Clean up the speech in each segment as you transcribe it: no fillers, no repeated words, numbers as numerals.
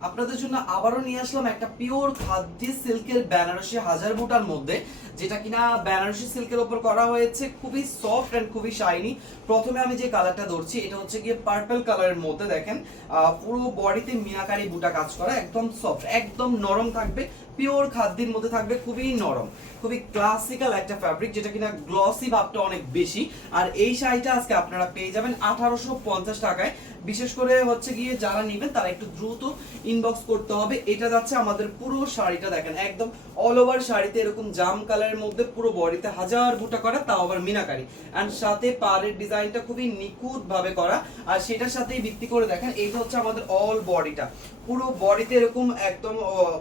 আপনাদের জন্য আবারও নিয়ে আসলাম একটা পিওর খাদি সিল্কের বেনারসি হাজার বুটার মধ্যে, যেটা কিনা বেনারসি সিল্কের উপর করা হয়েছে, খুবই সফট এন্ড খুবই শাইনি। প্রথমে আমি যে কালারটা ধরছি এটা হচ্ছে গিয়ে পার্পল কালারের মধ্যে। দেখেন পুরো বডিতে মিনাকারি বুটা কাজ করা, একদম সফট, একদম নরম থাকবে, পিওর খাদ্যের মধ্যে থাকবে, খুবই নরম, খুবই ক্লাসিক্যাল একটা ফ্যাব্রিক, যেটা কিনা গ্লসি ভাবটা অনেক বেশি। আর এই শাড়িটা আজকে আপনারা পেয়ে যাবেন 1850 টাকায়। বিশেষ করে হচ্ছে গিয়ে যারা নেবেন তারা একটু দ্রুত ইনবক্স করতে হবে। এটা যাচ্ছে আমাদের পুরো শাড়িটা, দেখেন একদম অল ওভার শাড়িতে এরকম জাম কালারের মধ্যে পুরো বডিতে হাজার বুটা করা, তাও আবার মিনাকারি, এন্ড সাথে পাড়ের ডিজাইনটা খুবই নিখুঁত ভাবে করা। আর সেটার সাথেই ভিত্তি করে দেখেন এইটা হচ্ছে আমাদের অল বডিটা, পুরো বডিতে এরকম একদম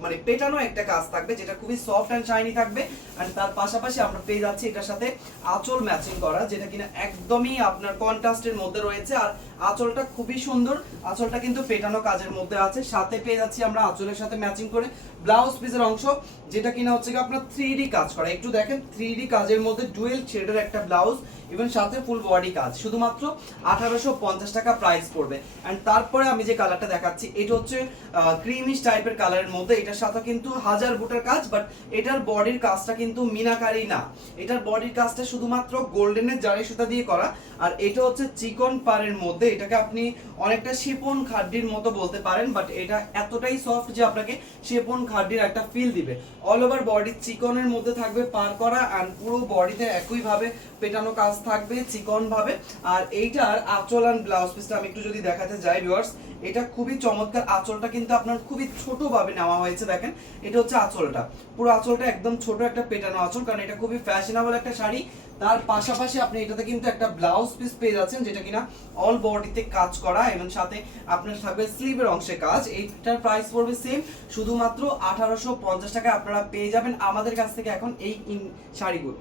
মানে পেটানো একটা কাজ থাকবে, যেটা খুবই সফট এন্ড শাইনি থাকবে। আর তার পাশাপাশি আমরা পেয়ে যাচ্ছি এটার সাথে আঁচল ম্যাচিং করা, যেটা কিনা একদমই আপনার কন্ট্রাস্টের মধ্যে রয়েছে। আর আঁচলটা খুবই সুন্দর, আঁচলটা কিন্তু পেটানো কাজের মধ্যে আছে। সাথে পেয়ে যাচ্ছি আমরা আঁচলের সাথে ম্যাচিং করে ব্লাউজ পিসের অংশ, যেটা কিনা হচ্ছে আপনার 3D কাজ করা। একটু দেখেন 3D কাজের মধ্যে ডুয়েল শেডের একটা ব্লাউজ, ইভেন সাথে ফুল বডি কাজ, শুধুমাত্র 1850 টাকা প্রাইস পড়বে। এন্ড তারপরে আমি যে কালারটা দেখাচ্ছি এটা হচ্ছে ক্রিমিশ টাইপের কালারের মধ্যে। এটার সাথে কিন্তু হাজার বুটার কাজ, বাট এটার বডির কাজটা কিন্তু মিনাকারি না, এটার বডির কাজটা শুধুমাত্র গোল্ডেনের জারি সুতা দিয়ে করা। আর এটা হচ্ছে চিকন পাড়ের মধ্যে, এটাকে আপনি অনেকটা শিপন খাড্ডির মতো বলতে পারেন, বাট এটা এতটাই সফট যে আপনাকে শিপন খাড্ডির একটা ফিল দিবে। অল ওভার বডি চিকনের মধ্যে থাকবে পার করা, আর পুরো বডিতে একই ভাবে পেটানো কাজ থাকবে চিকন ভাবে। আর এইটার আঁচল আর ব্লাউজ পিসটা আমি একটু যদি দেখাতে যাই ভিউয়ার্স, এটা খুবই চমৎকার। আঁচলটা কিন্তু আপনার খুবই ছোট ভাবে নেওয়া হয়েছে, দেখেন এটা হচ্ছে আঁচলটা, পুরো আঁচলটা একদম ছোট একটা পেটানো আঁচল, কারণ এটা খুবই ফ্যাশনেবল একটা শাড়ি। তার পাশাপাশি আপনি এটাতে কিন্তু একটা ব্লাউজ পিস পেয়ে যাচ্ছেন, যেটা কিনা অল বডিতে কাজ করা, এবং সাথে আপনার থাকবে স্লিভের অংশে কাজ। এইটার প্রাইস পড়বে সেম, শুধুমাত্র 1850 টাকা আপনারা পেয়ে যাবেন আমাদের কাছ থেকে এখন এই শাড়িগুলো।